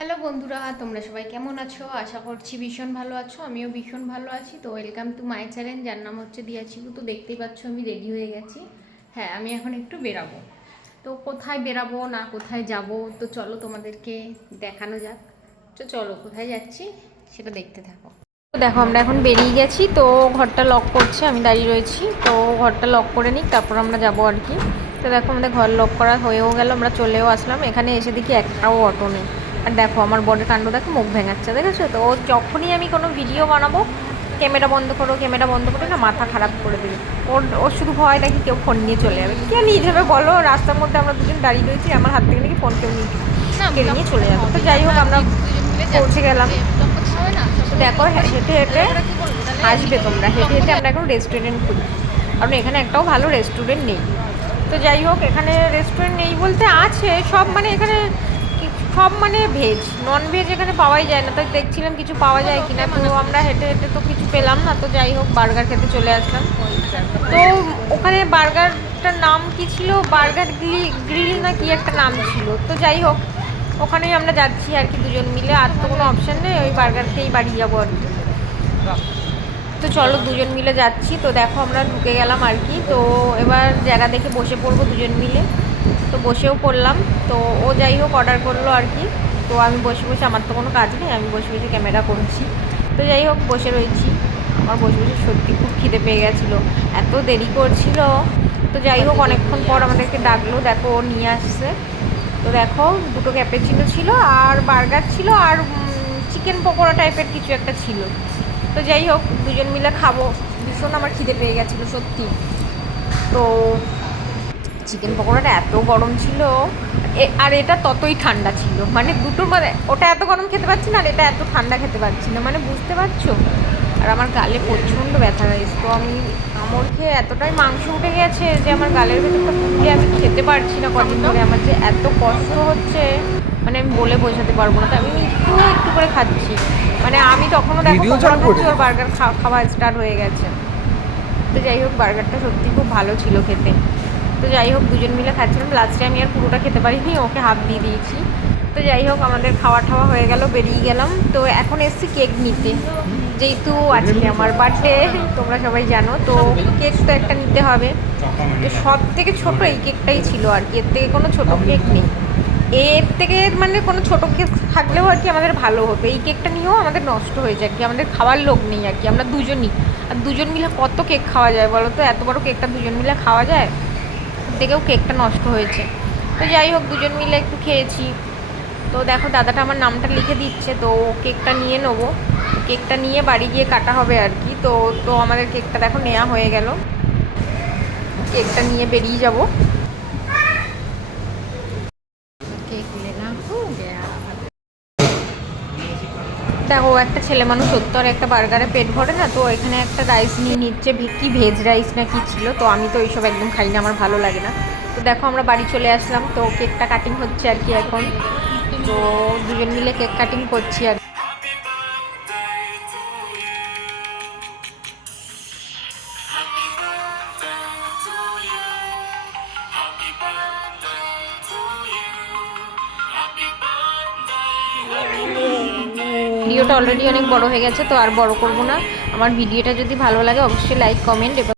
Hello বন্ধুরা, তোমরা সবাই কেমন আছো? আশা করছি ভীষণ ভালো আছো। আমিও ভীষণ ভালো আছি। তো ওয়েলকাম টু মাই চ্যানেল, যার নাম হচ্ছে দিয়াচিকু। তো দেখতেই পাচ্ছ আমি রেডি হয়ে গেছি। হ্যাঁ, আমি এখন একটু বেরাবো। তো কোথায় বেরাবো না কোথায় যাব, তো চলো তোমাদেরকে দেখানো যাক। তো চলো কোথায় যাচ্ছি সেটা দেখতে থাকো। তো দেখো আমরা এখন বেরিয়ে গেছি। তো ঘরটা লক করছে, আমি দাঁড়িয়ে রয়েছি। তো ঘরটা লক করে নিই, তারপর আমরা যাবো আর কি। তো দেখো আমাদের ঘর লক করা হয়েও গেল, আমরা চলেও আসলাম। এখানে এসে দেখি একটাও অটো নেই। আর দেখো আমার বরের কাণ্ড দেখো, মুখ ভেঙাচ্ছে, দেখেছো তো? ও যখনই আমি কোনো ভিডিও বানাবো, ক্যামেরা বন্ধ করো ক্যামেরা বন্ধ করো না, মাথা খারাপ করে দেবে। ওর শুধু ভয় নাকি কেউ ফোন নিয়ে চলে যাবে। কে নিয়ে যাবে বলো? রাস্তার মধ্যে আমরা দুজন দাঁড়িয়ে রয়েছি, আমার হাত থেকে নাকি ফোন কেউ নিয়ে কেড়ে নিয়ে চলে যাবে। তো যাই হোক আমরা পৌঁছে গেলাম। তো দেখো হেঁটে হেঁটে আসবে তোমরা, হেঁটে হেঁটে আমরা এখন রেস্টুরেন্ট খুঁজি, কারণ এখানে একটাও ভালো রেস্টুরেন্ট নেই। তো যাই হোক এখানে রেস্টুরেন্ট নেই বলতে আছে সব, মানে এখানে সব মানে ভেজ, নন ভেজ এখানে পাওয়াই যায় না। তাই দেখছিলাম কিছু পাওয়া যায় কিনা। তো আমরা হেঁটে হেঁটে তো কিছু পেলাম না। তো যাই হোক বার্গার খেতে চলে আসলাম। তো ওখানে বার্গারটার নাম কি ছিল, বার্গার গ্রিল না কি একটা নাম ছিল। তো যাই হোক ওখানেই আমরা যাচ্ছি আর কি, দুজন মিলে। আর তো কোনো অপশান নেই, ওই বার্গার খেয়েই বাড়ি যাবো আর কি। তো চলো দুজন মিলে যাচ্ছি। তো দেখো আমরা ঢুকে গেলাম আর কি। তো এবার জায়গা দেখে বসে পড়বো দুজন মিলে। তো বসেও পড়লাম। তো ও যাই হোক অর্ডার করলো আর কি। তো আমি বসে বসে, আমার তো কোনো কাজ নেই, আমি বসে বসে ক্যামেরা করছি। তো যাই হোক বসে রয়েছি। আমার বসে বসে সত্যি খুব খিদে পেয়ে গেছিলো, এত দেরি করছিল। তো যাই হোক অনেকক্ষণ পর আমাদেরকে ডাকলো, দেখো ও নিয়ে আসছে। তো দেখো দুটো ক্যাপেচিনো ছিল, আর বার্গার ছিল, আর চিকেন পকোড়া টাইপের কিছু একটা ছিল। তো যাই হোক দুজন মিলে খাবো। ভীষণ আমার খিদে পেয়ে গেছিলো সত্যি। তো চিকেন পকোড়াটা এত গরম ছিল, আর এটা ততই ঠান্ডা ছিল। মানে দুটোর মধ্যে ওটা এত গরম খেতে পারছি না, আর এটা এত ঠান্ডা খেতে পারছি না, মানে বুঝতে পারছো? আর আমার গালে প্রচণ্ড ব্যথা হয়েছে। তো আমি আমর খেয়ে এতটাই মাংস উঠে গেছে যে আমার গালের ভেতরটা ফুলে আমি খেতে পারছি না কদিন ধরে। আমার যে এত কষ্ট হচ্ছে, মানে আমি বলে বোঝাতে পারবো না। তো আমি একটু একটু করে খাচ্ছি। মানে আমি তখনও দেখো পকোড়া খাচ্ছি, ওর বার্গার খাওয়া স্টার্ট হয়ে গেছে। তো যাই হোক বার্গারটা সত্যি খুব ভালো ছিল খেতে। তো যাই হোক দুজন মিলে খাচ্ছিলাম। লাস্টে আমি আর পুরোটা খেতে পারিনি, ওকে হাফ দিয়ে দিয়েছি। তো যাই হোক আমাদের খাওয়া ঠাওয়া হয়ে গেল, বেরিয়ে গেলাম। তো এখন এসছি কেক নিতে, যেহেতু আজকে আমার বার্থডে, তোমরা সবাই জানো। তো কেক তো একটা নিতে হবে। তো সব থেকে ছোটো এই কেকটাই ছিল আর কি, এর থেকে কোনো ছোটো কেক নেই। এর থেকে মানে কোনো ছোটো কেক থাকলেও আর কি আমাদের ভালো হতো। এই কেকটা নিয়েও আমাদের নষ্ট হয়ে যায় আর কি, আমাদের খাওয়ার লোক নেই আর কি, আমরা দুজনই। আর দুজন মিলে কত কেক খাওয়া যায় বলো তো? এত বড় কেকটা দুজন মিলে খাওয়া যায়? দেখেও কেকটা নষ্ট হয়েছে। তো যাই হোক দুজন মিলে একটু খেয়েছি। তো দেখো দাদাটা আমার নামটা লিখে দিচ্ছে। তো কেকটা নিয়ে নেবো, কেকটা নিয়ে বাড়ি গিয়ে কাটা হবে আর কি। তো তো আমাদের কেকটা দেখো নেওয়া হয়ে গেল, কেকটা নিয়ে বেরিয়ে যাব। কেক লেনা হো গয়া। দেখো একটা ছেলে মানুষ সত্য আর একটা বার্গারে পেট ভরে না। তো এখানে একটা রাইস নিয়ে নিচ্ছে, কি ভেজ রাইস না কি ছিল। তো আমি তো এইসব একদম খাই না, আমার ভালো লাগে না। তো দেখো আমরা বাড়ি চলে আসলাম। তো কেকটা কাটিং হচ্ছে আর কি এখন। তো দুজন মিলে কেক কাটিং করছি আর ভিডিওটা অলরেডি অনেক বড় হয়ে গেছে, তো আর বড় করব না। আমার ভিডিওটা যদি ভালো লাগে অবশ্যই লাইক কমেন্ট এবং